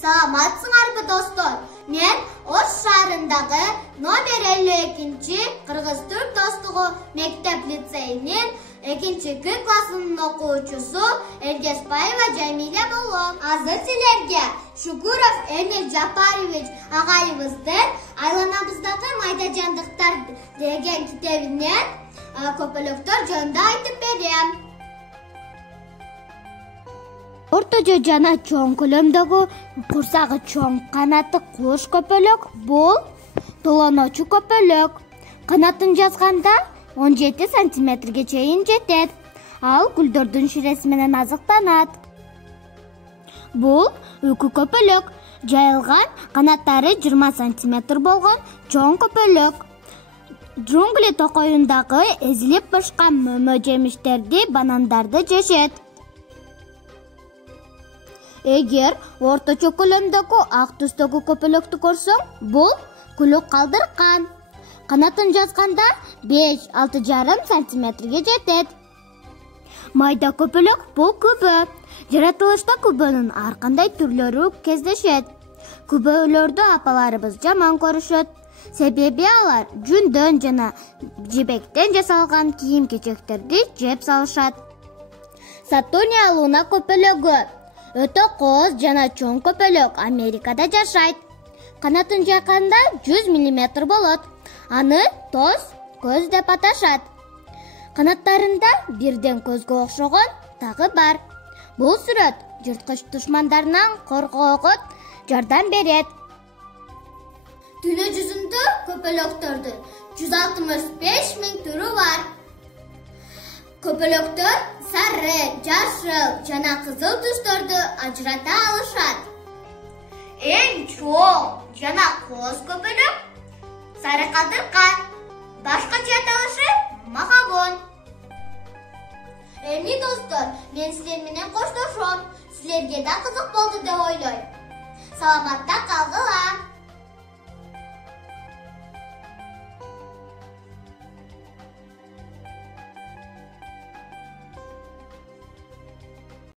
Саламатсыңарбы достор? Мен Ош шаарындагы номер 52-чи Кыргыз-Түрк достугу мектеп лицейинин 2-К классынын окуучусу Эргесбаева Жамиля болом. Азыр силерге Шукуров Эмиль Жапарович агайыбыздын Айланабыздагы майда жандыктар деген китебинен көпөлөктөр жөнүндө айтып берем. Ортожо жана чоң көлөмдөгү курсагы чоң канаты куш көпөлөк бул толоночу көпөлөк. Канатын жазганда 17 сантиметрге чейин жетет. Ал гүлдөрдүн ширеси менен азыктанат. Бул үкү көпөлөк. Жайылган канаттары 20 сантиметр болгон чоң көпөлөк. Джунгли токоюндагы эзилип бышкан мөмө жемиштерди, банандарды жешет. Эгер орточо көлөмдөгү ак түстөгү көпөлөктү көрсөң, бул күлүк калдыркан. Канатын жазганда 5-6,5 сантиметрге жетет. Майда көпөлөк бул күбө. Жаратылышта күбөнүн ар кандай түрлөрү кездешет. Күбөлөрдү апаларыбыз жаман көрүшөт. Себеби алар жүндөн жана жибектен жасалган кийим-кечектерди жеп салышат. Сатурния луна көпөлөгү өтө кооз жана чоң көпөлөк Америкада жашайт. Канатын жайганда 100 мм болот. Аны тоз көз деп аташат. Канаттарында бирден көзгө окшогон тагы бар. Бул сүрөт жырткыч душмандарынан коргоого жардам берет. Дүйнө жүзүндө көпөлөктөрдүн 165 000 түрү бар. Көпөлөктөр сары, жашыл жана кызыл түстөрдү ажырата алышат. Эң чоң жана кооз көпөлөк сары калдыркан, башкача аталышы махагон. Эмне достор, мен силер менен коштошом. Силерге да кызык болду деп ойлойм. Саламатта калгыла.